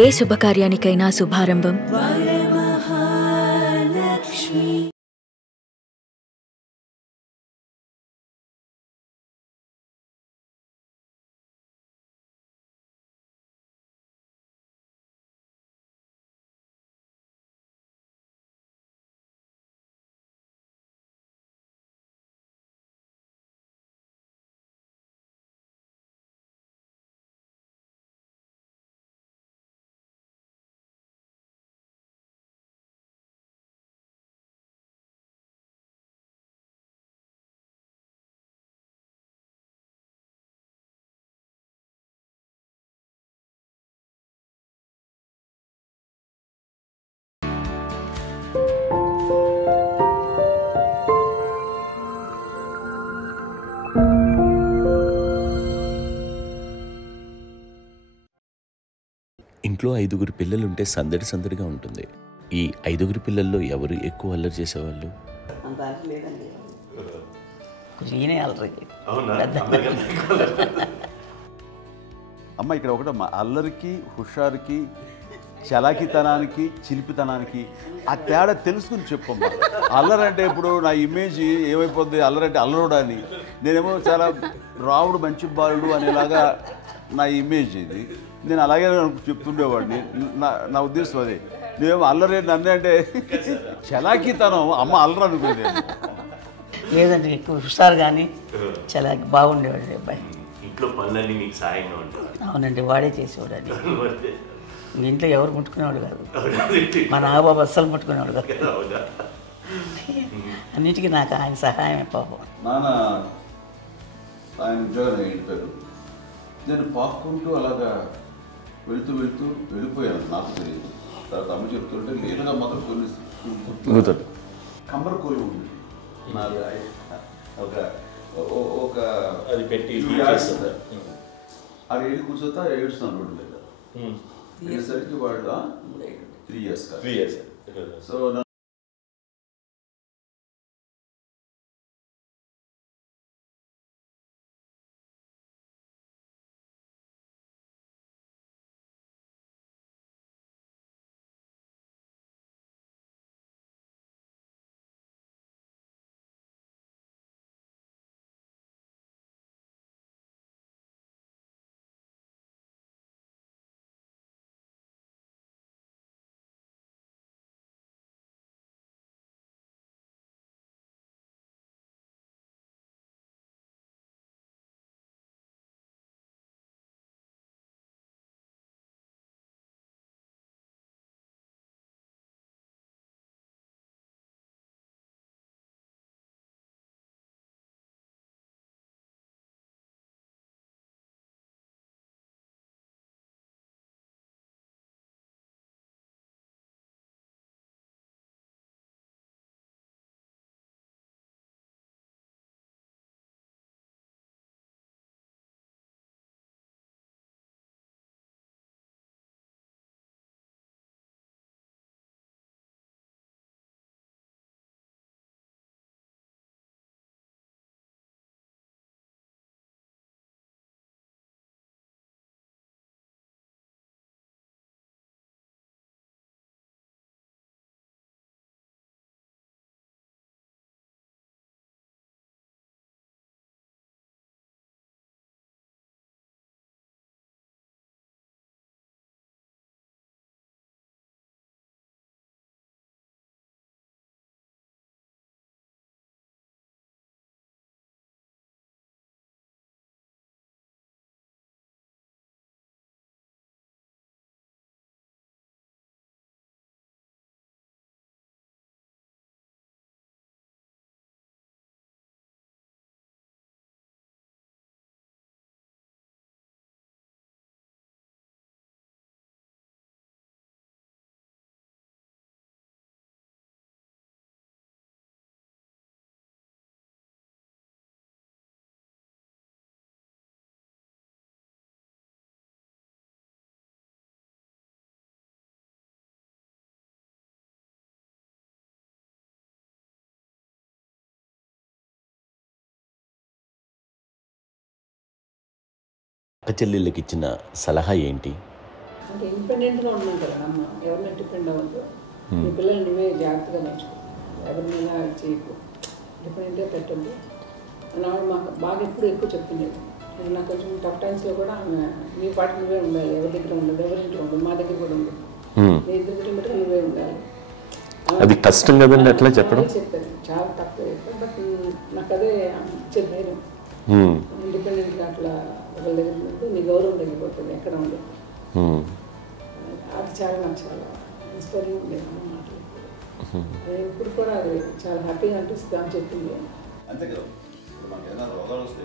ఏ శుభకార్యానికైనా శుభారంభం ఇంట్లో 5గురు పిల్లలుంటే సందడి సందడిగా ఉంటుంది. ఈ 5గురు పిల్లల్లో ఎవరు ఎక్కువ అల్లరి చేసేవాళ్ళు? అమ్మ ఇక్కడ ఒకటమ్మా, అల్లరికి, హుషారుకి, చలాకితనానికి, చిలిపితనానికి ఆ తేడా తెలుసుకుని చెప్పమ్మా. అల్లరంటే ఇప్పుడు నా ఇమేజ్ ఏమైపోద్ది, అల్లరంటే అల్లరుడు అని, నేనేమో చాలా రావుడు మంచి బాలుడు అనేలాగా నా ఇమేజ్ ఇది. నేను అలాగే చెప్తుండేవాడిని. నా ఉద్దేశం అదే. నేనేమో అల్లరే నన్ను అంటే చలాకితనం, అమ్మ అల్లరు అనుకునేది. లేదంటే ఎక్కువ హుషారు కానీ చాలా బాగుండేవాడు అబ్బాయి. ఇంట్లో పనులన్నీ మీకు సాయంగా ఉంటాయి? అవునండి, వాడే చేసేవాడు. అది ఇంట్లో ఎవరు ముట్టుకునేవాడు కాదు, మా నాగబాబు అస్సలు ముట్టుకునేవాడు కాదు. అన్నిటికీ నాకు ఆయన సహాయమే పాపం. నాన్న ఆయన ఉద్యోగం వెళ్ళిపోయారు. నేను పాక్కుంటూ అలాగా వెళుతూ వెళ్ళిపోయాను, నాకు తెలియదు. తర్వాత అమ్మ చెప్తుంటే లేదుగా మాత్రం కొన్ని కమ్మర కోలు ఉంది నాది. ఒక అది పెట్టి అది ఏడు కూర్చోతా ఏడుస్తున్నాను రోడ్డు మీద. అయ్యేసరికి వాళ్ళు 3 years. సో అక్క చెల్లెళ్ళకి ఇచ్చిన సలహా ఏంటి? అంటే ఇండిపెండెంట్గా ఉండమంటారు అమ్మ, ఎవరిని డిపెండ్ అవ్వద్దు, నీ పిల్లలు నువ్వే జాగ్రత్తగా నేర్చుకో, ఎవరినైనా చేయకు, డిపెండెంట్గా పెట్టద్దు అని ఆవిడ మాకు బాగా ఎక్కువ చెప్తుండేది. నాకు కొంచెం టఫ్ టైమ్స్లో కూడా ఆమె నీ పాటు నువ్వే ఉండాలి, ఎవరి దగ్గర ఉండదు, ఎవరి ఇంట్లో ఉండదు, మా దగ్గర కూడా ఉండదు, నీ ఇద్దరి దగ్గర మటుకు నువ్వే ఉండాలి. అది కష్టం కదండి అట్లా చెప్పడం. చెప్పారు చాలా తక్కువ చెప్పారు, బట్ నాకు అదే ఇచ్చే ధైర్యం. ఇండిపెండెంట్గా అట్లా ఒకరి దగ్గర ఉంటే నీ గౌరవం తగ్గిపోతుంది, ఎక్కడ ఉండదు. అది చాలా నాకు చాలా ఇన్స్పైరింగ్ ఉండేది అమ్మ మాటలు. అది ఇప్పుడు కూడా అది చాలా హ్యాపీగా అనిపిస్తుంది అని చెప్పింది. అంతే కదా, ఇప్పుడు మనకి ఏదైనా రోగాలు వస్తే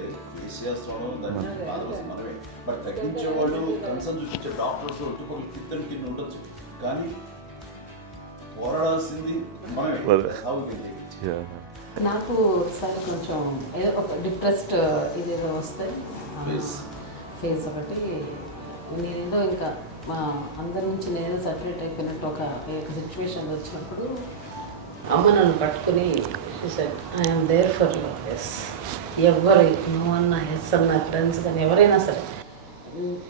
చేస్తాం దాన్ని బాధపడుతుంది మనమే, బట్ తగ్గించే వాళ్ళు కన్సర్న్ చూపించే డాక్టర్స్ ఒట్టుకోలు కింద కింద ఉండొచ్చు, కానీ పోరాడాల్సింది మనమే. నాకు సార్ కొంచెం ఏదో ఒక డిప్రెస్డ్ ఇదేదో వస్తే ఫేజ్ ఒకటి, నేనేదో ఇంకా మా అందరి నుంచి నేను సపరేట్ అయిపోయినట్టు ఒక సిచ్యువేషన్ వచ్చినప్పుడు అమ్మ నన్ను పట్టుకుని ఐఎమ్ దేర్ ఫర్ ఎస్, ఎవరు నువ్వు అన్న ఎస్ అన్న ఫ్రెండ్స్ కానీ ఎవరైనా సరే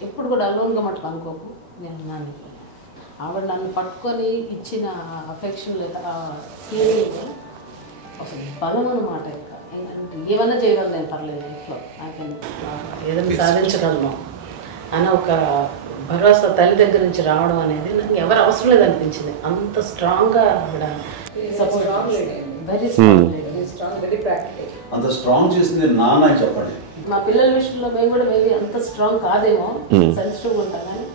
ఎప్పుడు కూడా అలోన్గా మటుకు అనుకోకు, నేను నన్ను ఆవిడ నన్ను పట్టుకొని ఇచ్చిన అఫెక్షన్ లేదా ఫీలింగ్ అసలు బలం అన్నమాట. ఇంకా ఏంటంటే ఏమైనా చేయగలను నేను, పర్లేదు లైఫ్లో నాకేం ఏదైనా సాధించగలను అని ఒక భరోసా తల్లి దగ్గర నుంచి రావడం అనేది నాకు ఎవరు అవసరం లేదనిపించింది. అంత స్ట్రాంగ్గా ఆవిడ support, very strong, very practical. అంత స్ట్రాంగ్ చేసింది నాన్న చెప్పండి. మా పిల్లల విషయంలో మేము కూడా మేబీ అంత స్ట్రాంగ్ కాదేమో, సెన్సిటివ్గా ఉంటాం, కానీ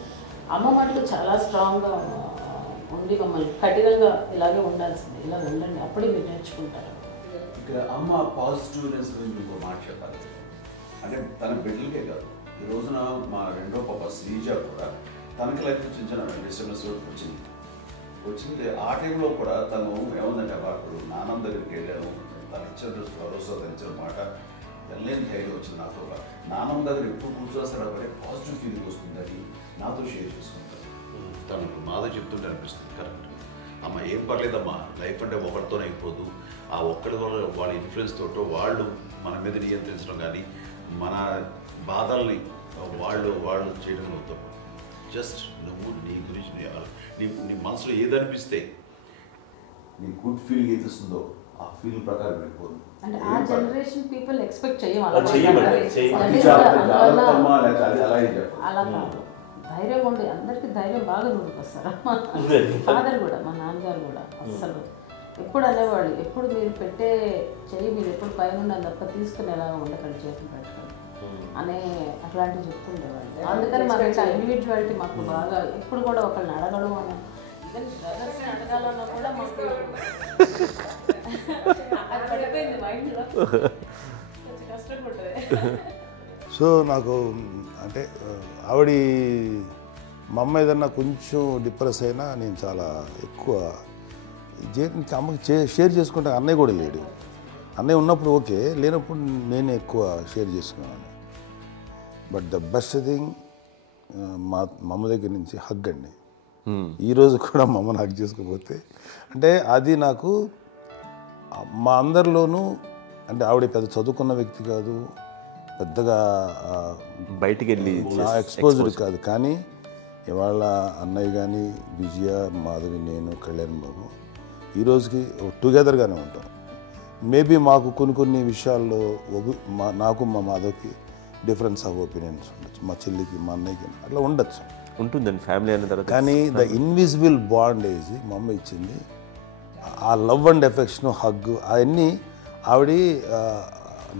అమ్మ మటుకు చాలా స్ట్రాంగ్గా ఉండి మమ్మల్ని కఠినంగా ఇలాగే ఉండాల్సింది, ఇలా ఉండండి అప్పుడే మీరు నేర్చుకుంటారు. ఇక్కడ అమ్మ పాజిటివ్నెస్ గురించి ఇంకో మాట చెప్పాలి. అంటే తన బిడ్డలకే కాదు, ఈ రోజున మా రెండో పాప శ్రీజ కూడా తనకి లైఫ్ చిన్న డిస్టర్బెన్స్ వచ్చింది. ఆ టైంలో కూడా తను ఏముందంటే అప్పుడు నాన్నమ్మ దగ్గరికి వెళ్ళాను, తను ఇచ్చిన భరోసా, తను ఇచ్చిన మాట వెళ్ళలేని ధైర్యం వచ్చింది నాకు. నాన్నమ్మ దగ్గర ఎప్పుడు కూర్చోస్తాడు అప్పుడే పాజిటివ్ ఫీలింగ్ వస్తుందని నాతో షేర్ చేసుకుంటాను. తనకు మాతో చెప్తుంటే అనిపిస్తుంది కరెక్ట్, అమ్మ ఏం పర్లేదమ్మా, లైఫ్ అంటే ఒకరితోనే అయిపోదు, ఆ ఒక్కడి వల్ల వాళ్ళ ఇన్ఫ్లుయెన్స్ తోటో వాళ్ళు మన మీద నియంత్రించడం కానీ మన బాధల్ని వాళ్ళు చేయడం అవుతాం. జస్ట్ నువ్వు నీ గురించి నీ మనసులో ఏదనిపిస్తే నీ గుడ్ ఫీలింగ్ ఏది వస్తుందో ఆ ఫీల్ ప్రకారం వెళ్ళిపోదు. అంటే ఆ జనరేషన్ పీపుల్ ఎక్స్పెక్ట్ అలా కాదు, ధైర్యం ఉండి అందరికీ ధైర్యం బాగా నూరుకొస్తారు. ఫాదర్ కూడా, మా నాన్నగారు కూడా అస్సలు ఎప్పుడు అనేవాళ్ళు, ఎప్పుడు మీరు పెట్టే చెయ్యి మీరు ఎప్పుడు పైన తప్ప తీసుకుని ఎలా ఉండకండి, చేతులు పెట్టుకోండి అనే అట్లాంటివి చెప్తుండేవాళ్ళు. అందుకని మాకు ఇట్లా ఇండివిజువాలిటీ మాకు బాగా, ఎప్పుడు కూడా ఒకళ్ళని అడగడం అని, ఈవెన్ బ్రదర్స్ని అడగాలన్నా కూడా మాకు అది పడిపోయింది మైండ్లో, కొంచెం కష్టంగా ఉంటుంది. సో నాకు అంటే ఆవిడ మా అమ్మ ఏదన్నా కొంచెం డిప్రెస్ అయినా నేను చాలా ఎక్కువ అమ్మకి షేర్ చేసుకుంటే, అన్నయ్య కూడా లేడు, అన్నయ్య ఉన్నప్పుడు ఓకే, లేనప్పుడు నేనే ఎక్కువ షేర్ చేసుకున్నాను. బట్ ద బెస్ట్ థింగ్ మా అమ్మ దగ్గర నుంచి హగ్ అండి. ఈరోజు కూడా మా అమ్మని హగ్ చేసుకోకపోతే అంటే అది నాకు మా అందరిలోనూ, అంటే ఆవిడ పెద్ద చదువుకున్న వ్యక్తి కాదు, పెద్దగా బయటికి వెళ్ళి ఎక్స్పోజ్డ్ కాదు, కానీ ఇవాళ అన్నయ్య కానీ విజయ, మాధవి, నేను, కళ్యాణ్ బాబు ఈ రోజుకి టుగెదర్గానే ఉంటాం. మేబీ మాకు కొన్ని విషయాల్లో నాకు మా మాధవ్కి డిఫరెన్స్ ఆఫ్ ఒపీనియన్స్ ఉండొచ్చు, మా చెల్లికి మా అన్నయ్యకి అట్లా ఉండొచ్చు, ఉంటుందండి ఫ్యామిలీ అన్న తర్వాత. కానీ ద ఇన్విజిబుల్ బాండేజ్ మా అమ్మ ఇచ్చింది, ఆ లవ్ అండ్ ఎఫెక్షన్, హగ్, అవన్నీ ఆవిడ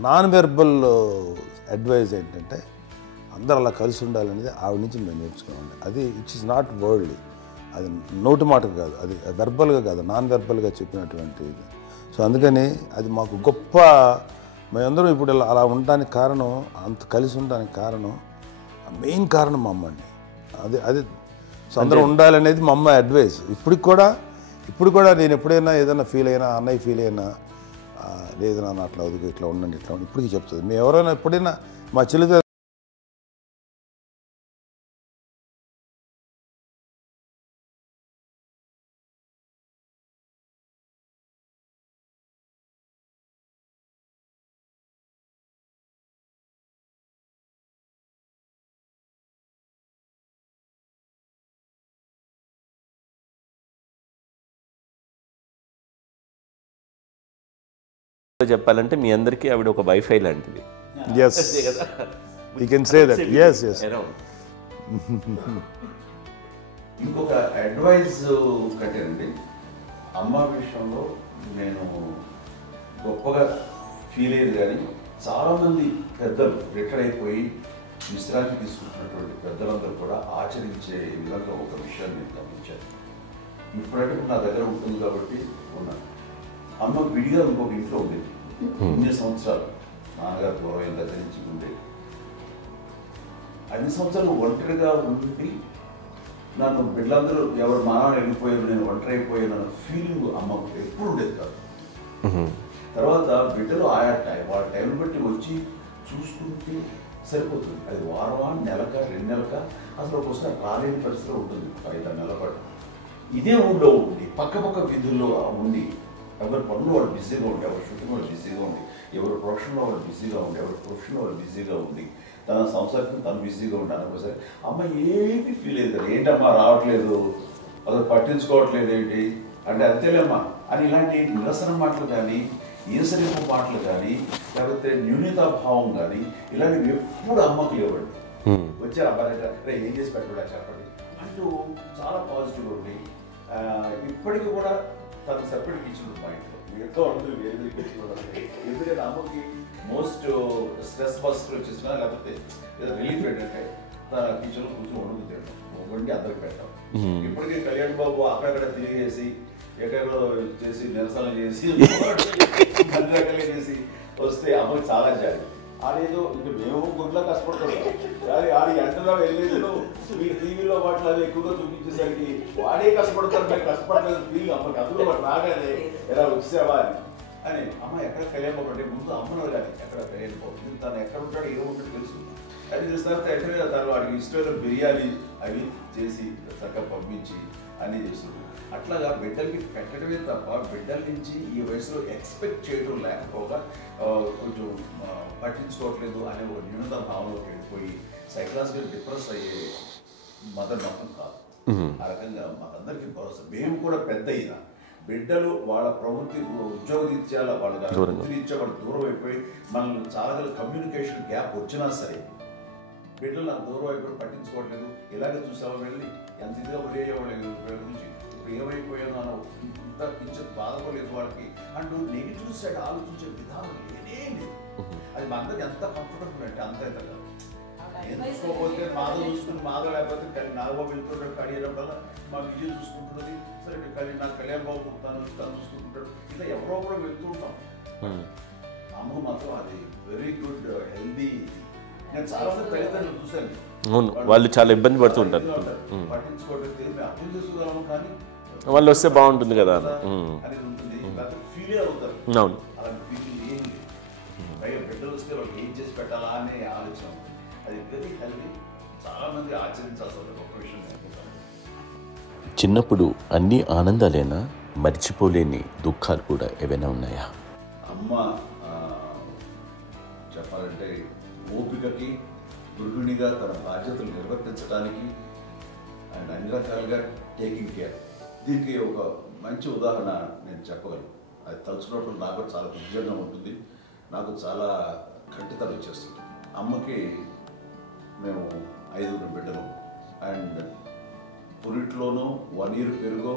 నాన్ వెర్బల్ అడ్వైజ్ ఏంటంటే అందరూ అలా కలిసి ఉండాలనేది ఆవిడ నుంచి మేము నేర్చుకున్నామండి. అది ఇట్స్ ఇస్ నాట్ వర్డ్లీ, అది నోటి మాట కాదు, అది వెర్బల్గా కాదు, నాన్ వెర్బల్గా చెప్పినటువంటి ఇది. సో అందుకని అది మాకు గొప్ప, మేమందరం ఇప్పుడు అలా ఉండడానికి కారణం, అంత కలిసి ఉండడానికి కారణం, మెయిన్ కారణం మా అమ్మండి. అది సో అందరూ ఉండాలనేది మా అమ్మ అడ్వైస్. ఇప్పుడు కూడా నేను ఎప్పుడైనా ఏదైనా ఫీల్ అయినా, అన్నయ్య ఫీల్ అయినా, లేదు నాన్న అట్లా వదుకు, ఇట్లా ఉండండి, ఇట్లా ఉండి ఇప్పటికీ చెప్తుంది. మేము ఎవరైనా ఎప్పుడైనా మా చెల్లితో చెప్పాలంటే మీ అందరికీ ఆవిడ ఒక వైఫై లాంటిది. Yes, you can say that. Yes yes. ఇంకొక అడ్వైజ్ కట్టేనండి, అమ్మ విషయంలో నేను గొప్పగా ఫీల్ అయ్యేది, కానీ చాలామంది పెద్దలు రిటైర్ అయిపోయి విశ్రాంతి తీసుకుంటున్నటువంటి పెద్దలందరూ కూడా ఆచరించే విధంగా ఒక విషయాన్ని నేను గమనించాను. ఇప్పుడంటే నా దగ్గర ఉంటుంది కాబట్టి ఉన్నాను. అమ్మ విడిగా ఇంకొక ఇంట్లో ఉండేది, ఇన్ని సంవత్సరాలు నాన్నగారు పూర్వం దగ్గర నుంచి ఉండేది. అన్ని సంవత్సరాలు ఒంటరిగా ఉండి నన్ను బిడ్డలందరూ ఎవరు మానవ వెళ్ళిపోయారు, నేను ఒంటరి అయిపోయాను ఫీలింగ్ అమ్మకు ఎప్పుడు ఉండేది కాదు. తర్వాత బిడ్డలు ఆయా వాళ్ళ టైం బట్టి వచ్చి చూసుకుంటే సరిపోతుంది. అది వారమా, నెలక, 2 నెలక, అసలు ఒకసారి రాలేని పరిస్థితిలో ఉంటుంది. 5-6 నెలల పాటు ఇదే ఊళ్ళో ఉండి పక్క వీధుల్లో ఉండి ఎవరి పనులు వాళ్ళు బిజీగా ఉండి, ఎవరి షూటింగ్ వాళ్ళు బిజీగా ఉండి, ఎవరి ప్రొఫెషన్లో వాళ్ళు బిజీగా ఉండి, ఎవరి ప్రొఫెషన్లో వాళ్ళు బిజీగా ఉండి, తన సంసారం తను బిజీగా ఉంటాను. ఒకసారి అమ్మ ఏమి ఫీల్ అయ్యేది, ఏంటమ్మా రావట్లేదు, అసలు పట్టించుకోవట్లేదు ఏంటి అంటే, అంతేలేమ్మా అని ఇలాంటి నిరసన మాటలు కానీ, ఈసరింపు మాటలు కానీ, లేకపోతే న్యూనతాభావం కానీ ఇలాంటివి ఎప్పుడు అమ్మకు లేవండి. వచ్చారు అబ్బాయి ఏం చేసి పెట్టడా చెప్పండి అంటూ చాలా పాజిటివ్గా ఉండి, ఇప్పటికీ కూడా తను సపరేట్ కిచెన్ మా ఇంట్లో ఎంతో ఉంటుంది. వేరే కిచెన్ ఎందుకంటే అమ్మకి మోస్ట్ స్ట్రెస్ బస్టర్ వచ్చేసినా, లేకపోతే రిలీఫ్ ఏంటంటే తన కిచెన్లో కూర్చొని వండి అందరికి పెట్టాం. ఇప్పటికీ కళ్యాణ్ బాబు అక్కడక్కడ తిరిగేసి ఎక్కడో చేసి నిరసన చేసి రకాలు చేసి వస్తే అమ్మకి చాలా జాలి. ఆడేదో ఇంకా మేము గుడ్లో కష్టపడుతున్నాం, కానీ ఆడి ఎంతగా వెళ్ళేదో మీ టీవీలో వాటిలో అది ఎక్కువగా చూపించేసరికి వాడే కష్టపడతారు, మేము కష్టపడలేదు ఫీల్ అమ్మకి. అందులో వాడు రాగానే ఎలా వచ్చావా అని అమ్మ ఎక్కడ కళ్యాణ్ బాబు అంటే ముందు అమ్మను కానీ ఎక్కడ కళ్యాణ్ బాబు తను ఎక్కడ ఉంటాడు, ఏ ఉంటాడు తెలుసు. అది తెలిసిన తర్వాత ఎక్కడ తను వాడికి ఇష్టమైన బిర్యానీ అవి చేసి చక్కగా పంపించి అన్నీ చేస్తుంటాడు. అట్లాగా బిడ్డలకి పెట్టడమే తప్ప బిడ్డల నుంచి ఈ వయసులో ఎక్స్పెక్ట్ చేయడం లేకపోగా కొంచెం పట్టించుకోవట్లేదు అనే ఒక న్యూనత భావంలోకి వెళ్ళిపోయి సైకలాజికల్ డిప్రెస్ అయ్యే మదర్ మాత్రం కాదు. ఆ రకంగా మాకందరికీ భరోసా. మేము కూడా పెద్ద అయినా బిడ్డలు వాళ్ళ ప్రవృత్తి ఉద్యోగరీత్యాల వాళ్ళ వృత్తిరీత్యా వాళ్ళు దూరం అయిపోయి మనల్ని చాలా కమ్యూనికేషన్ గ్యాప్ వచ్చినా సరే బిడ్డలు నాకు దూరం అయిపోయి పట్టించుకోవట్లేదు. ఇలాగే చూసావా వెళ్ళి ఎంత ఇదిగా వదిలేయేవాళ్ళు గురించి ఇప్పుడు ఏమైపోయాను అని ఇంత కించెం బాధపడలేదు వాళ్ళకి అంటూ నెగిటివ్ సైడ్ ఆలోచించే విధానం లేనే లేదు. అది మా అందరికి ఎంత కంఫర్టబుల్ అంటే అంత ఎంత కాదు. ఎందుకోకపోతే మాధవ చూసుకుని మాధవ లేకపోతే నాగబాబు వెళ్తుంటాడు కడిగినప్పుడల్లా మా విజయ్ చూసుకుంటున్నది, సరే నాకు కళ్యాణ్ బాబు తను చూసుకుంటుంటాడు, ఇలా ఎవరో కూడా వెళ్తూ ఉంటాం. అమ్మ మాత్రం అది వెరీ గుడ్ హెల్దీ. నేను చాలా మంది తల్లిదండ్రులు చూశాను, వాళ్ళు చాలా ఇబ్బంది పడుతూ ఉంటారు, పట్టించుకోవట్లేదు, అర్థం చేసుకోగలము కానీ వాళ్ళు వస్తే బాగుంటుంది కదా అనేది ఉంటుంది. ఫీల్ అవుతారు, అలాంటి ఫీలింగ్ ఏం లేదు. పైగా బిడ్డలు వస్తే వాళ్ళకి ఏం చేసి పెట్టాలా అనే ఆలోచన, అది వెరీ హెల్దీ. చాలా మంది ఆచరించాల్సిన ఒక విషయం. చిన్నప్పుడు అన్ని ఆనందాలేనా, మర్చిపోలేని దుఃఖాలు కూడా ఏవైనా ఉన్నాయా? అమ్మ చెప్పాలంటే ఓపికకి, గృహిణిగా తన బాధ్యతలు నిర్వర్తించడానికి అండ్ అన్ని రకాలుగా టేకింగ్ కేర్, దీనికి ఒక మంచి ఉదాహరణ నేను చెప్పగలను. అది తలుచుకున్నప్పుడు నాకు చాలా ఉద్యోగంగా ఉంటుంది, నాకు చాలా కంటితలు వచ్చేస్తుంది. అమ్మకి మేము 5 బిడ్డలు అండ్ పురిట్లోనూ 1 year పెరుగో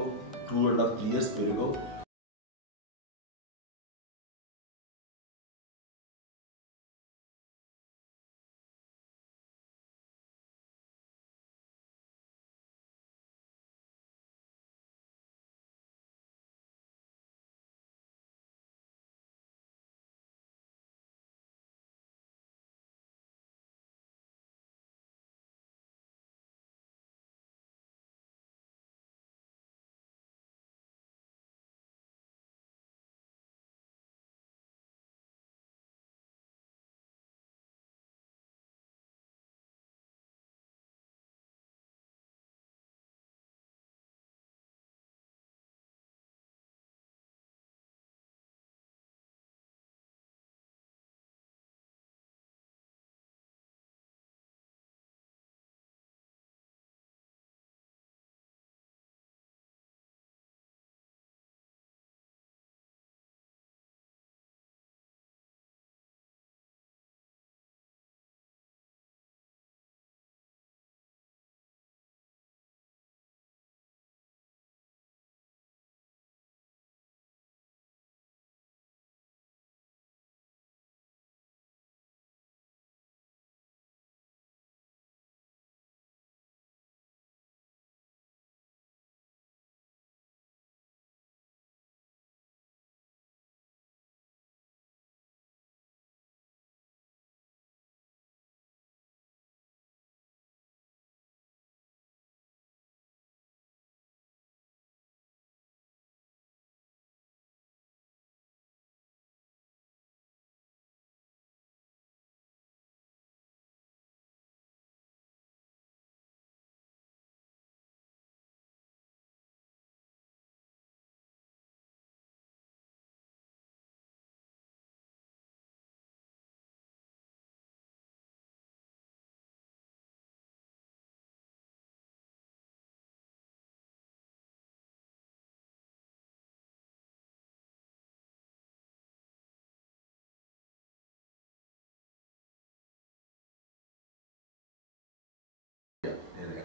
2.5 years పెరుగో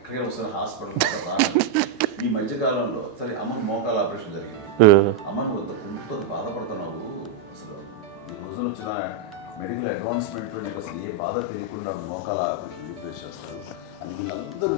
ఎక్కడికైనా వస్తున్న హాస్పిటల్ ఈ మధ్యకాలంలో సరే అమ్మకి మోకాల ఆపరేషన్ జరిగింది. అమ్మని కొంత బాధపడుతున్నావు, అసలు ఈ రోజున వచ్చిన మెడికల్ అడ్వాన్స్మెంట్ నీకు అసలు ఏ బాధ తెలియకుండా మోకాల ఆపరేషన్ రీప్లేస్ చేస్తారు అని వీళ్ళందరూ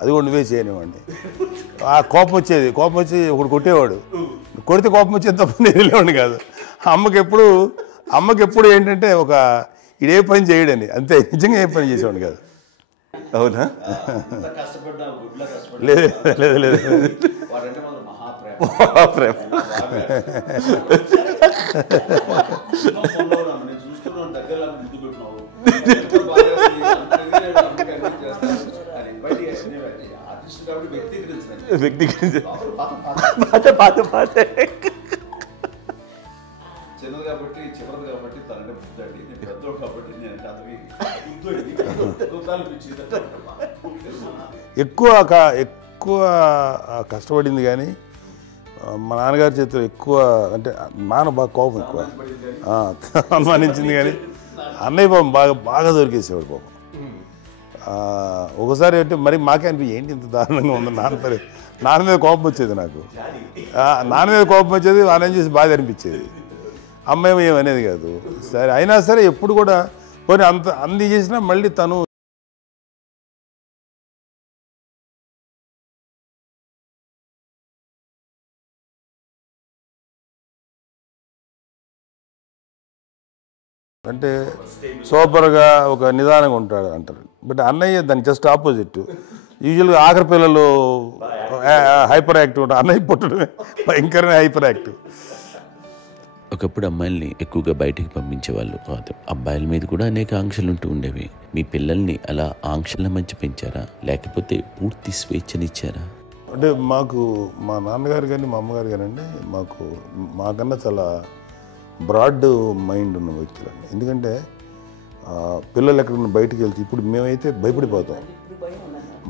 అది కూడా నువ్వే చేయనివ్వండి. ఆ కోపం వచ్చేది, కోపం వచ్చి ఒకడు కొట్టేవాడు, కొడితే కోపం వచ్చేది తప్ప నేను వెళ్ళేవాడిని కాదు. అమ్మకి ఎప్పుడు ఏంటంటే ఒక ఇడే పని చేయడని, అంతే, నిజంగా ఏ పని చేసేవాడిని కాదు. అవునా? లేదు లేదు లేదు మహాప్రేమ. చిన్నది కాబట్టి చివరిది కాబట్టి తనంటే బుద్ధండి, నేను పెద్దోడు కాబట్టి నేను ఎక్కువ కష్టపడింది. కానీ మా నాన్నగారి చేతిలో ఎక్కువ అంటే నాన్న బాగా కోపం ఎక్కువ అనుమానించింది. కానీ అన్నయ్య పాపం బాగా దొరికేసేవాడు పాపం. ఒకసారి అంటే మరి మాకే అనిపించి ఏంటి ఇంత దారుణంగా ఉంది, నాన్న మీద కోపం వచ్చేది నాకు. నాన్న మీద కోపం వచ్చేది, నాన్న చేసి బాధ అనిపించేది. అమ్మాయి ఏమనేది కాదు. సరే అయినా సరే ఎప్పుడు కూడా పోనీ అంది చేసినా మళ్ళీ తను అంటే సూపర్గా ఒక నిదానంగా ఉంటాడు అంటారు. బట్ అన్నయ్య దానికి జస్ట్ ఆపోజిట్. యూజువల్గా ఆఖరి పిల్లలు హైపర్ యాక్టివ్ ఉంటారు, అన్నయ్య పుట్టడమే భయంకరమైన హైపర్ యాక్టివ్. ఒకప్పుడు అమ్మాయిల్ని ఎక్కువగా బయటికి పంపించేవాళ్ళు కాదు, అబ్బాయిల మీద కూడా అనేక ఆంక్షలు ఉంటూ ఉండేవి. మీ పిల్లల్ని అలా ఆంక్షల మధ్య పెంచారా, లేకపోతే పూర్తి స్వేచ్ఛనిచ్చారా? అంటే మాకు మా నాన్నగారు కానీ మా అమ్మగారు కానీ అండి మాకన్నా చాలా బ్రాడ్ మైండ్ ఉన్న వ్యక్తులండి. ఎందుకంటే పిల్లలు ఎక్కడైనా బయటకు వెళ్తే ఇప్పుడు మేమైతే భయపడిపోతాం.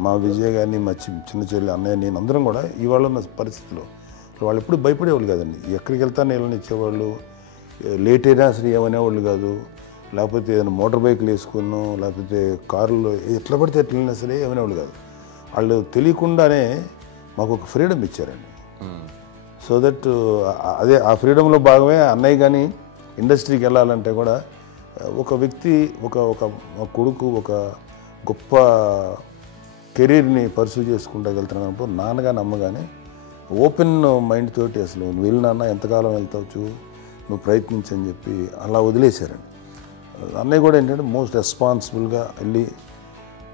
మా విజయ్ కానీ మా చిన్న చెల్లి అన్నయ్య నేను అందరం కూడా ఇవాళ ఉన్న పరిస్థితిలో వాళ్ళు ఎప్పుడు భయపడేవాళ్ళు కాదండి. ఎక్కడికి వెళ్తాను నీళ్ళని ఇచ్చేవాళ్ళు, లేట్ అయినా అసలు ఏమనేవాళ్ళు కాదు. లేకపోతే ఏదైనా మోటార్ బైక్లు వేసుకున్నాం, లేకపోతే కారులో ఎట్లా పడితే ఎట్లా వెళ్ళినా సరే ఏమనేవాళ్ళు కాదు. వాళ్ళు తెలియకుండానే మాకు ఒక ఫ్రీడమ్ ఇచ్చారండి. సో దట్ అదే ఆ ఫ్రీడంలో భాగమే అన్నయ్య కానీ ఇండస్ట్రీకి వెళ్ళాలంటే కూడా ఒక వ్యక్తి ఒక కొడుకు ఒక గొప్ప కెరీర్ని పర్సూ చేసుకుంటూ వెళ్తున్నప్పుడు నాన్నగాని అమ్మగాని ఓపెన్ మైండ్ తోటి అసలు నువ్వు వెళ్ళి నాన్న ఎంతకాలం వెళ్తావు నువ్వు ప్రయత్నించని చెప్పి అలా వదిలేశారండి. అన్నయ్య కూడా ఏంటంటే మోస్ట్ రెస్పాన్సిబుల్గా వెళ్ళి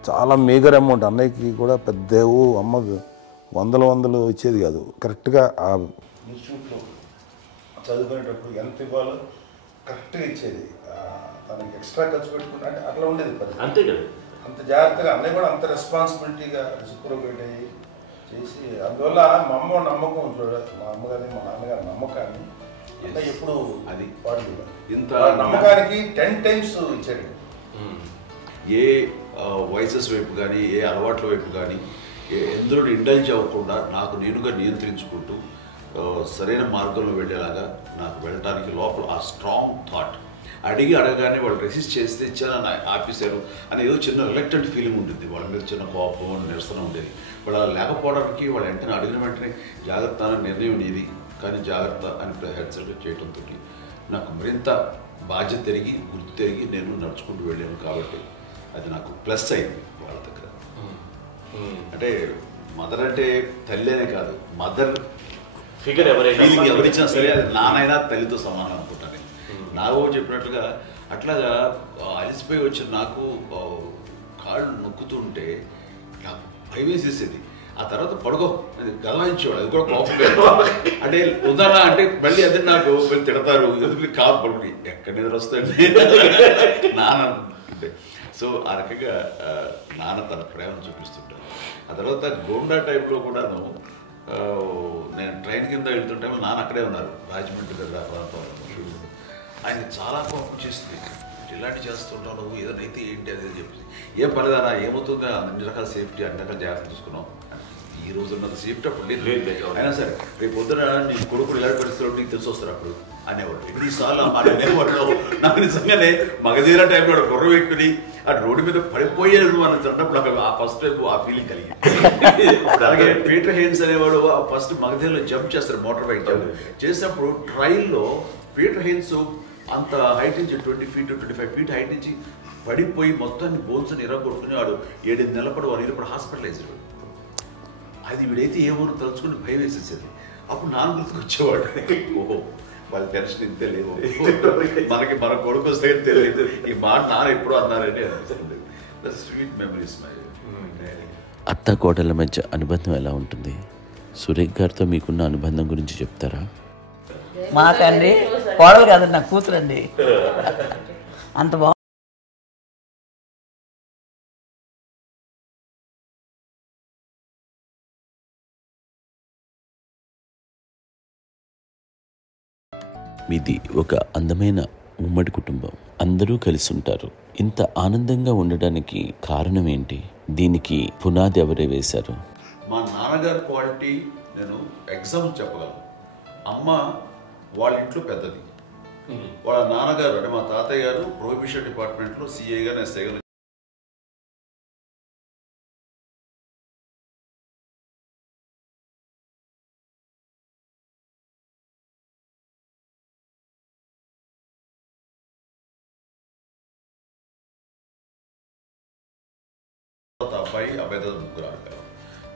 చాలా మేజర్ అమౌంట్ అన్నయ్యకి కూడా పెద్ద అమ్మకు వందలు ఇచ్చేది కాదు. కరెక్ట్గా ఆ ఇన్స్టిట్యూట్లో చదువుకునేటప్పుడు ఎంత ఇవ్వాలో కరెక్ట్గా ఇచ్చేది. తనకి ఎక్స్ట్రా ఖర్చు పెట్టుకుంటే అంటే అట్లా ఉండేది పరిస్థితి. అంతే కదా, అంత జాగ్రత్తగా అన్నయ్య కూడా అంత రెస్పాన్సిబిలిటీగా రెసిప్రోకేట్ అయ్యి చేసి అందువల్ల మా అమ్మ నమ్మకం చూడాలి, మా అమ్మగారి మా నాన్నగారి నమ్మకాన్ని అంటే ఎప్పుడు అది పాడు ఇంత నమ్మకానికి 10 times ఇచ్చాడు. ఏ వయసెస్ వైపు కానీ ఏ అలవాట్ల వైపు కానీ ఎందులో ఇండల్జ్ అవ్వకుండా నాకు నేనుగా నియంత్రించుకుంటూ సరైన మార్గంలో వెళ్ళేలాగా నాకు వెళ్ళడానికి లోపల ఆ స్ట్రాంగ్ థాట్ అడగగానే వాళ్ళు రెసిస్ట్ చేస్తే ఇచ్చారని ఆపేశారు అని ఏదో చిన్న రిలక్టెంట్ ఫీలింగ్ ఉంటుంది. వాళ్ళ మీద చిన్న కోపం నిరసన ఉండేది. వాళ్ళు అలా లేకపోవడానికి వాళ్ళు వెంటనే అడిగిన వెంటనే జాగ్రత్త అనే నిర్ణయం నీది కానీ జాగ్రత్త అని హెచ్చరిక చేయడంతో నాకు మరింత బాధ్యత తిరిగి గుర్తు తిరిగి నేను నడుచుకుంటూ వెళ్ళాను. కాబట్టి అది నాకు ప్లస్ అయింది వాళ్ళ దగ్గర. అంటే మదర్ అంటే తల్లి అనే కాదు, మదర్ ఫిగర్ ఫీలింగ్ ఎవరిచ్చినా సరే అది నానైనా తల్లితో సమానం అనుకుంటాను. నాకు చెప్పినట్లుగా అట్లాగా అలిసిపోయి వచ్చిన నాకు కాళ్ళు నొక్కుతుంటే నాకు భయం వేసేసేది. ఆ తర్వాత పడుకో గదవాయించేవాడు, అది కూడా కోపం. అంటే ఉదాహరణ అంటే మళ్ళీ అది నాకు తిడతారు, ఎందుకు కాదు పడుకుని ఎక్కడ నిద్ర వస్తుంది నాన్న అంటే. సో ఆ రకంగా నాన్న తన ప్రేమను చూపిస్తుంటాను. ఆ తర్వాత గోండా టైంలో కూడాను నేను ట్రైన్ కింద వెళ్తుంటే నాన్న అక్కడే ఉన్నారు, రాజమండ్రి దగ్గర ప్రాంతంలో. ఆయన చాలా కోపం చేస్తుంది, ఇలాంటి చేస్తుంటావు నువ్వు, ఏదైనా అయితే ఏంటి అది అని చెప్పి. ఏం పర్లేదన్నా ఏమవుతుందో అన్ని రకాల సేఫ్టీ అన్ని రకాల జాగ్రత్త తీసుకున్నాం. ఈ రోజు ఉన్నంత సేఫ్టీ అప్పుడు లేదు. అయినా సరే రేపు పొద్దున నీ కొడుకులు ఇలాంటి పరిస్థితుల్లో నీకు తెలిసి వస్తారు అప్పుడు అనేవాడు. ఎన్నిసార్లు అనేవాడు. నాకు నిజంగానే మగధీర టైంలో గుర్రం ఎక్కుని ఆ రోడ్డు మీద పడిపోయాడు అని అన్నప్పుడు నాకు ఆ ఫస్ట్ టైం ఆ ఫీలింగ్ కలిగింది. అలాగే పీటర్ హెయిన్స్ అనేవాడు ఫస్ట్ మగధీరలో జంప్ చేస్తారు, మోటార్ బైక్ జంప్ చేసినప్పుడు ట్రైల్లో పీటర్ హెయిన్స్ అంత హైట్ నుంచి 20 feet 25 feet హైట్ నుంచి పడిపోయి మొత్తాన్ని బోన్స్ని ఎరగొట్టుకుని వాడు 7 నెలల పడు వాడు ఇప్పుడు హాస్పిటలైజ్డ్. అది వీడైతే ఏమో తలుచుకుని భయం వేసేసేది. అప్పుడు నాన్న గుర్తుకు వచ్చేవాడు, ఓహో వాళ్ళ టెన్షన్ ఇంతే లేదు, మనకి మన కొడుకు వస్తే తెలియదు ఈ మాట నాన్న ఎప్పుడు అన్నారని అనిపిస్తుంది. Sweet memories my. అత్త కోడళ్ళ మధ్య అనుబంధం ఎలా ఉంటుంది? సురేఖ్ గారితో మీకున్న అనుబంధం గురించి చెప్తారా? మా తండ్రి కోడలు కాదండి, నా కూతురండి. అంత బాగుంది. మీది ఒక అందమైన ఉమ్మడి కుటుంబం, అందరూ కలిసి ఉంటారు. ఇంత ఆనందంగా ఉండడానికి కారణం ఏంటి? దీనికి పునాది ఎవరే వేశారు? మా నాన్నగారి క్వాలిటీ నేను ఎగ్జాంపుల్ చెప్పగలను. అమ్మ వాళ్ళ ఇంట్లో పెద్దది, వాళ్ళ నాన్నగారు అంటే మా తాతయ్య గారు ప్రొహిబిషన్ డిపార్ట్మెంట్లో సిఐ గారు ఎస్ఐ గారు అబ్బాయి తర్వాత ముగ్గురు ఆడతారు.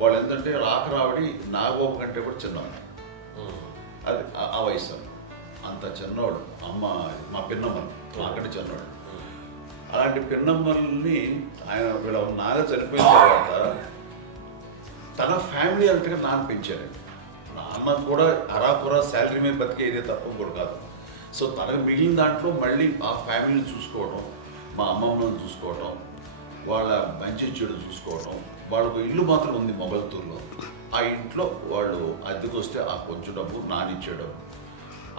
వాళ్ళు ఏంటంటే రాకరావడి నాగబాబు కంటే కూడా చిన్నవాడు, అది ఆ వయసు అంత చిన్నవాడు. అమ్మ మా పిన్నమ్మని నాకంటే చిన్నవాడు. అలాంటి పిన్నమ్మల్ని ఆయన వీళ్ళ నాగ చనిపోయిన తర్వాత తన ఫ్యామిలీ అంతగా నాన్న పెంచారు. నాన్న కూడా అరాకురా శాలరీ మీద బతికేదే తప్ప కూడా కాదు. సో తనకు మిగిలిన దాంట్లో మళ్ళీ ఆ ఫ్యామిలీని చూసుకోవడం, మా అమ్మమ్మని చూసుకోవడం, వాళ్ళ మంచి చెడు చూసుకోవడం. వాళ్ళకు ఇల్లు మాత్రం ఉంది మొగల్తూరులో. ఆ ఇంట్లో వాళ్ళు అద్దెకు వస్తే ఆ కొంచెం డబ్బు నానిచ్చే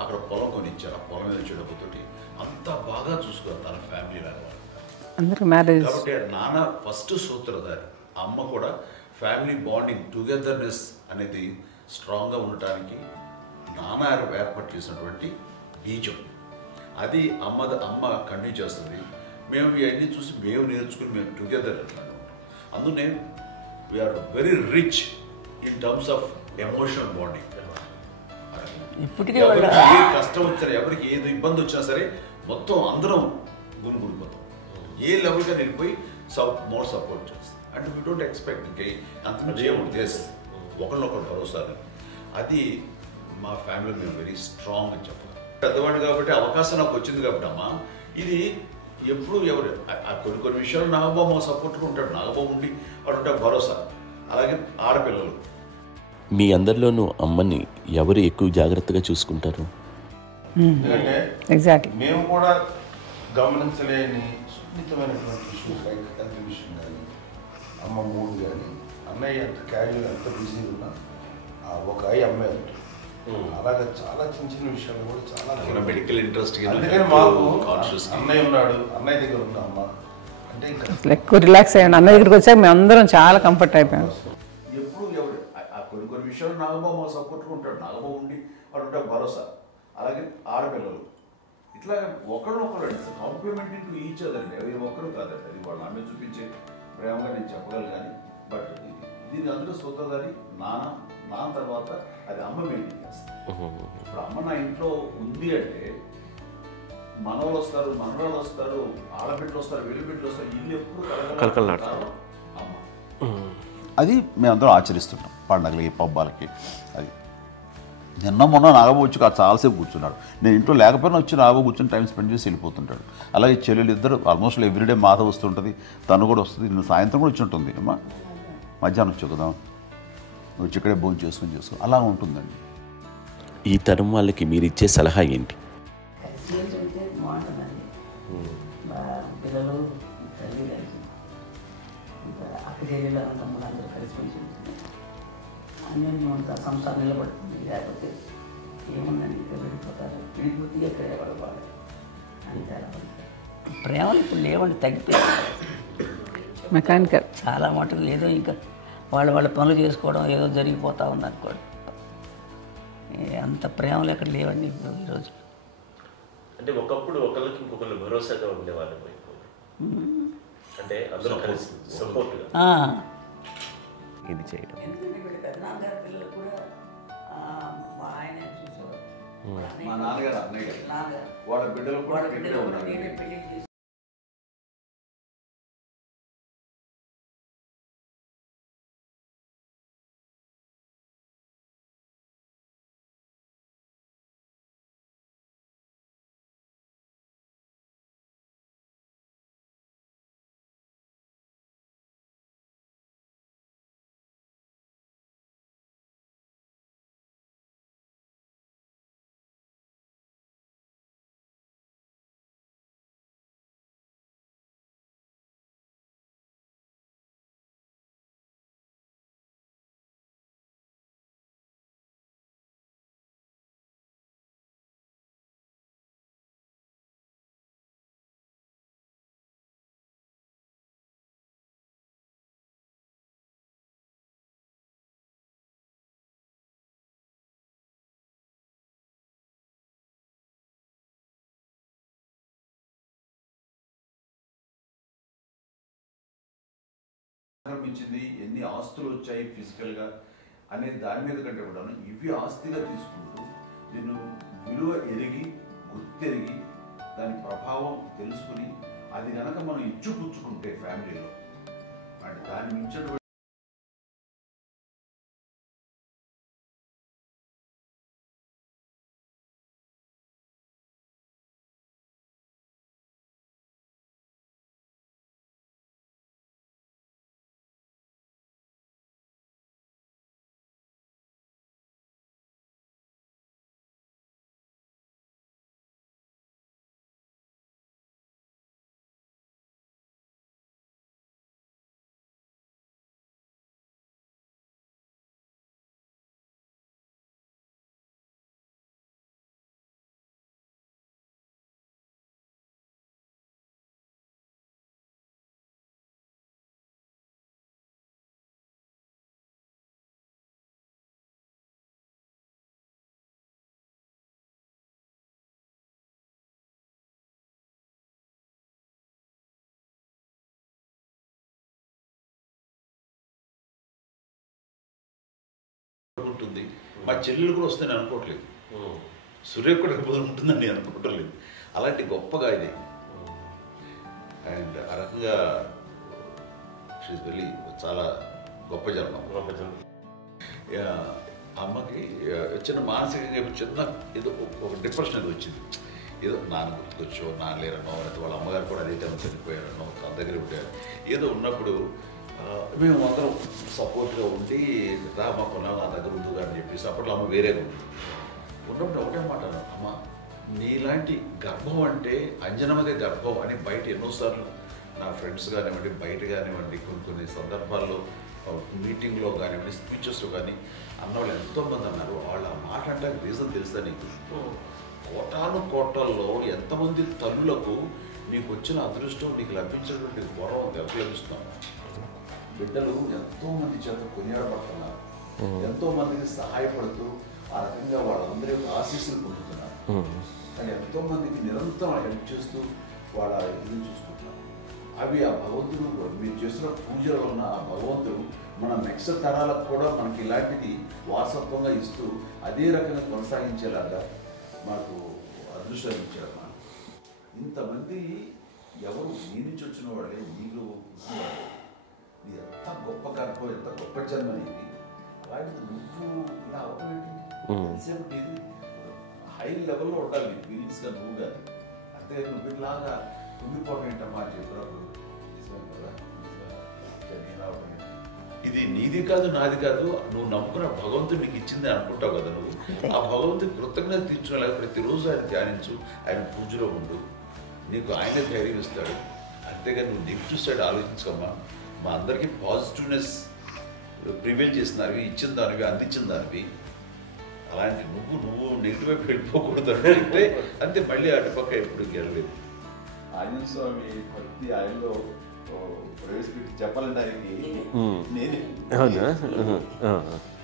అక్కడ పొలం కొనిచ్చారు. ఆ పొలం ఇచ్చే డబ్బుతోటి అంతా బాగా చూసుకోవాలి తన ఫ్యామిలీ లాగా. కాబట్టి నాన్న ఫస్ట్ సూత్రధారి. అమ్మ కూడా ఫ్యామిలీ బాండింగ్ టుగెదర్నెస్ అనేది స్ట్రాంగ్గా ఉండటానికి నాన్న ఏర్పాటు చేసినటువంటి బీజం అది అమ్మ కంటిన్యూ చేస్తుంది. మేము ఇవన్నీ చూసి మేము నేర్చుకుని మేము టుగెదర్ ఉంటాం. అందునే we are very rich in terms of emotional bonding. ఎవరికి ఏ కష్టం వచ్చినా, ఎవరికి ఏది ఇబ్బంది వచ్చినా సరే మొత్తం అందరం గురిపోతాం. ఏ లెవెల్గా వెళ్ళిపోయి మోర్ సపోర్ట్ చేస్తాం. అండ్ వీ డోంట్ ఎక్స్పెక్ట్ అంత మంచి ఏముంటుంది ఎస్ ఒకరినొకరు భరోసా అది మా ఫ్యామిలీ మేము వెరీ స్ట్రాంగ్ అని చెప్పాలి. పెద్దవాడిని కాబట్టి అవకాశం నాకు వచ్చింది కాబట్టి అమ్మ ఇది ఎప్పుడు ఎవరు కొన్ని విషయాలు నాగబాబు సపోర్ట్గా ఉంటాడు, నాగబాబు ఉండి వాడు ఉంటాడు భరోసా. అలాగే ఆడపిల్లలు మీ అందరిలోనూ అమ్మని ఎవరు ఎక్కువ జాగ్రత్తగా చూసుకుంటారు? ఎందుకంటే ఎగ్జాక్ట్లీ మేము కూడా గమనించలేని సున్నితమైనటువంటి ఇష్యూస్ లైక్ హెల్త్ విషయం కానీ అమ్మ మూడు కానీ అన్నయ్య ఎంత క్యాజువల్ ఎంత బిజీ ఉన్నా ఒక అమ్మాయి ఉంటుంది. అలాగే చాలా చిన్న చిన్న విషయాలు కూడా చాలా మెడికల్ ఇంట్రెస్ట్. అందుకని మాకు అన్నయ్య ఉన్నాడు, అన్నయ్య దగ్గర ఉన్న అమ్మ అంటే ఇంకా ఎక్కువ రిలాక్స్ అయ్యాను. అన్న దగ్గరికి వచ్చాక మేము అందరం చాలా కంఫర్ట్ అయిపోయాం. ఎప్పుడు ఎవరు కొన్ని విషయాలు నాగబాబు సపోర్ట్గా ఉంటాడు, నాగబాబు ఉండి వాడు ఉంటాడు భరోసా. అలాగే ఆడపిల్లలు ఇట్లా ఒకరినొకరు కాంప్లిమెంటింగ్ టు ఈచ్ అదర్ అండి. అవి ఒక్కరు కాదండి, అది వాళ్ళు అమ్మే చూపించే ప్రేమగా నేను చెప్పగలను. కానీ బట్ దీని అందరూ సోదరి నాన్న తర్వాత అది అమ్మ మెయింటైన్ చేస్తుంది. ఇప్పుడు అమ్మ నా ఇంట్లో ఉంది అంటే మనవాళ్ళు వస్తారు, మనవాళ్ళు వస్తారు, ఆడబిడ్డలు వస్తారు, వెలుబిడ్డలు వస్తారు, ఇల్లు ఎప్పుడు కలకలాడతారు అమ్మ. అది మేమందరం ఆచరిస్తుంటాం పండగలకి పబ్బాలకి. అది నిన్న మొన్న నాగబాబు వచ్చి చాలాసేపు కూర్చున్నాడు. నేను ఇంట్లో లేకపోయినా వచ్చి నాగబాబు కూర్చొని టైం స్పెండ్ చేసి వెళ్ళిపోతుంటాడు. అలాగే చెల్లెలు ఇద్దరు ఆల్మోస్ట్ ఎవ్రీడే మాత వస్తుంటుంది, తను కూడా వస్తుంది. నిన్న సాయంత్రం కూడా వచ్చి ఉంటుంది. అమ్మా మధ్యాహ్నం వచ్చి కదా వచ్చి ఇక్కడే భోజనం చేసుకో అలా ఉంటుందండి. ఈ తరం వాళ్ళకి మీరు ఇచ్చే సలహా ఏంటి? కలిసి ఉంటే బాగుంటుందండి. పిల్లలు తల్లి కలిసి ఇంకా అక్క చెల్లెలు తమ్ముడు అందరూ కలిసిపోయి ఉంటుంది. అన్నీ అంతా సంసారం నిలబడుతుంది. లేకపోతే ఏముందండి ఇక్కడ వెళ్ళిపోతారు, వెళ్ళిపోతే ఎక్కడ పడవాలి అంతే. ప్రేమలు ఇప్పుడు లేవండి, తగ్గిపోయాయి. మెకానికల్ చాలా మటుకు ఏదో ఇంకా వాళ్ళ పనులు చేసుకోవడం ఏదో జరిగిపోతూ ఉంది అనుకోండి. అంత ప్రేమలు ఎక్కడ లేవండి ఇప్పుడు ఈరోజు. అంటే ఒకప్పుడు ఒకరికి ఇంకొకరు భరోసాగా ఉండేవాళ్ళు, అంటే అందరూ కలిసి సపోర్ట్గా ఇది చేయడం. పెద్దనాన్నగారి పిల్లలు కూడా ఆయన చూసేవారు. మా నాన్నగారు అన్నయ్య గారు వాళ్ళ బిడ్డలు కూడా ఇక్కడే ఉన్నారు. పెళ్లి ఆక్రమించింది, ఎన్ని ఆస్తులు వచ్చాయి ఫిజికల్గా అనే దాని మీద కంటే కూడా ఇవి ఆస్తిగా తీసుకుంటూ దీన్ని విలువ ఎరిగి గుర్తెరిగి దాని ప్రభావం తెలుసుకుని అది కనుక మనం ఇచ్చుపుచ్చుకుంటే ఫ్యామిలీలో అంటే దాన్ని మించిన ఉంటుంది. మా చెల్లెలు కూడా వస్తే నేను అనుకోవట్లేదు, సూర్య కూడా బదులు ఉంటుందని నేను అనుకోవటం లేదు. అలాంటి గొప్పగా ఇది అండ్ ఆ రకంగా షీఈస్ వెరీ చాలా గొప్ప జన్మ. అమ్మకి చిన్న మానసికంగా చిన్న ఏదో ఒక డిప్రెషన్ అది వచ్చింది. ఏదో నాన్న గుర్తుకొచ్చో, నాన్న లేరనో, లేకపోతే వాళ్ళ అమ్మగారు కూడా అదే టైం చనిపోయారనో, తన దగ్గర ఉంటారు. ఏదో ఉన్నప్పుడు మేము అందరం సపోర్ట్గా ఉండి మా కొన్నాళ్ళు నా దగ్గర ఉందిగా అని చెప్పేసి అప్పట్లో అమ్మ వేరేగా ఉంది. ఉన్నప్పుడు ఒకటే మాట, అమ్మ నీలాంటి గర్భం అంటే అంజనమదే గర్భం అని బయట ఎన్నోసార్లు నా ఫ్రెండ్స్ కానివ్వండి, బయట కానివ్వండి, కొన్ని సందర్భాల్లో మీటింగ్లో కానివ్వండి, స్పీచెస్లో కానీ అన్నవాళ్ళు ఎంతోమంది అన్నారు. వాళ్ళ మాట అంటే రీజన్ తెలుసా నీకు? కోటాను కోటల్లో ఎంతమంది తల్లులకు నీకు వచ్చిన అదృష్టం, నీకు లభించినటువంటి గౌరవం ఎవరు లభిస్తున్నాం? బిడ్డలు ఎంతోమంది చేత కొనియాడబడుతున్నారు, ఎంతోమందికి సహాయపడుతూ ఆ రకంగా వాళ్ళందరి యొక్క ఆశీస్సులు పొందుతున్నారు. కానీ ఎంతోమందికి నిరంతరం హెల్ప్ చేస్తూ వాళ్ళ ఇది చూసుకుంటున్నారు. అవి ఆ భగవంతుడు మీరు చేస్తున్న పూజల వలన ఆ భగవంతుడు మన నెక్స్ట్ తరాలకు కూడా మనకి ఇలాంటిది వారసత్వంగా ఇస్తూ అదే రకంగా కొనసాగించేలాగా మాకు అదృష్టాన్ని ఇచ్చారు. ఇంతమంది ఎవరు నీ నుంచి వచ్చిన వాళ్ళే, నీకు నీ ఎంత గొప్ప గర్భం, ఎంత గొప్ప జన్మ నీది. అలాంటిది నువ్వు ఇలా అవ్వబెట్టి నీది హై లెవెల్లో ఉండాలి నీ ఫీలింగ్స్గా నువ్వు కానీ. అంతే నువ్వు ఇలాగా కుంగిపోవడం ఏంటమ్మా అని చెప్పినప్పుడు నిజమే కదా, ఇది నీది కాదు నాది కాదు, నువ్వు నమ్ముకున్న భగవంతుడు నీకు ఇచ్చింది అనుకుంటావు కదా. నువ్వు ఆ భగవంతుడి కృతజ్ఞత తీర్చుకోలేక ప్రతిరోజు ఆయన ధ్యానించు, ఆయన పూజలో ఉండు, నీకు ఆయనే ధైర్యం ఇస్తాడు. అంతేగా నువ్వు నెగిటివ్ సైడ్ ఆలోచించకమ్మా. మా అందరికీ పాజిటివ్నెస్ ప్రివైల్ చేసిన దానివి, ఇచ్చిన దానివి, అందించిన దానివి. అలాంటి నువ్వు నెగిటివ్ వైపు వెళ్ళిపోకూడదు అంటే అంతే, మళ్ళీ అటుపక్క ఎప్పుడు గెలలేదు. ఆంజనేయ స్వామి భక్తి ఆయనలో ప్రవేశపెట్టి చెప్పాలంటే ఆయనకి నేనే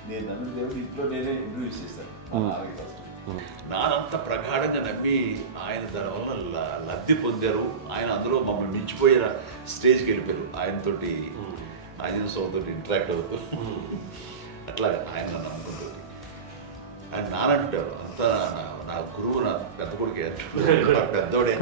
నేను నమ్మిన దేవుడు ఇంట్లో నేనే ఇంట్రడ్యూస్ చేస్తాను. నానంత ప్రగాఢంగా నమ్మి ఆయన దాని వల్ల లబ్ధి పొందారు. ఆయన అందులో మమ్మల్ని మించిపోయిన స్టేజ్కి వెళ్ళిపోయారు. ఆయనతోటి ఆంజనేయ స్వామితో ఇంటరాక్ట్ అవుతూ అట్లా ఆయన నమ్ముకుంటారు. ఆయన నానంటారు అంతా నా గురువు, నా పెద్ద కొడుకు పెద్దోడే.